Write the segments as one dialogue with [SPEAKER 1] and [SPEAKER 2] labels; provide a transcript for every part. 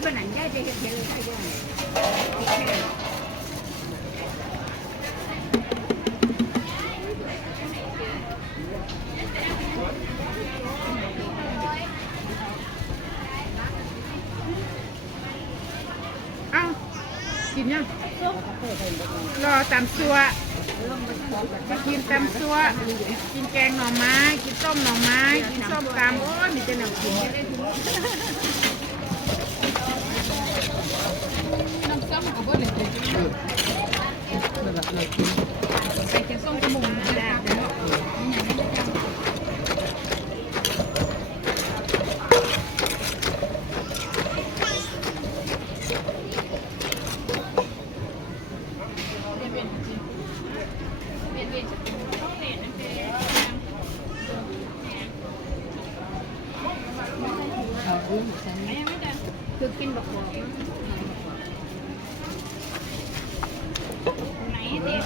[SPEAKER 1] 만안 되게 되는 사이에 이렇게 아, 김 양. รอตมซัวจะกินตมซัว กินแกงหน่อไม้ กินส้มหน่อไม้ กินส้มตำโอ้ยมีแต่หนังกิน คือกินบักบอกไหนเด็ก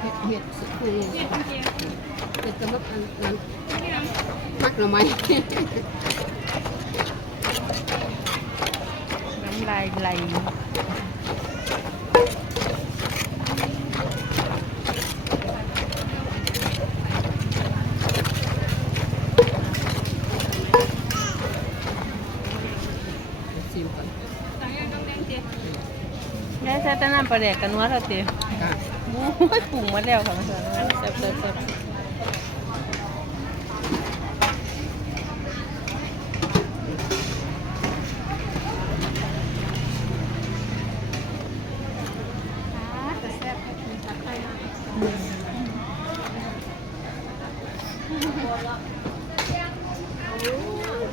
[SPEAKER 2] เห็ดเห็ดสุดเลย
[SPEAKER 1] เด็กเด็ก
[SPEAKER 2] เห็ดกระมักอันนั้นมักหน่อไม้
[SPEAKER 1] น้ำลายไหล
[SPEAKER 2] ชิมก่อน
[SPEAKER 3] แม่ใช้แต่น้ำปลาแดกกันนัวเท่าเตีย
[SPEAKER 2] ค่ะ
[SPEAKER 3] โอ้ยปรุงมาแล้วค่ะมาสอนแซ่บแซ่บแซ่บ
[SPEAKER 1] แต่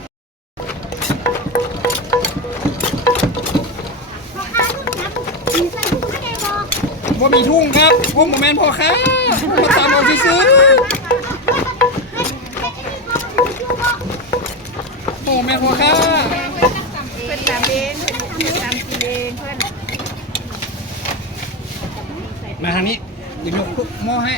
[SPEAKER 1] แบ่มี
[SPEAKER 4] ทุ่งครับทุ่งโมเมนพ่อค้ามาตามเอาซื้อโมเมนพ่อค้า
[SPEAKER 1] เพื่อนตามเองเพื่อนตามกินเองเพื่อน
[SPEAKER 4] มาทางนี้เดี๋ยวยกหม้อให้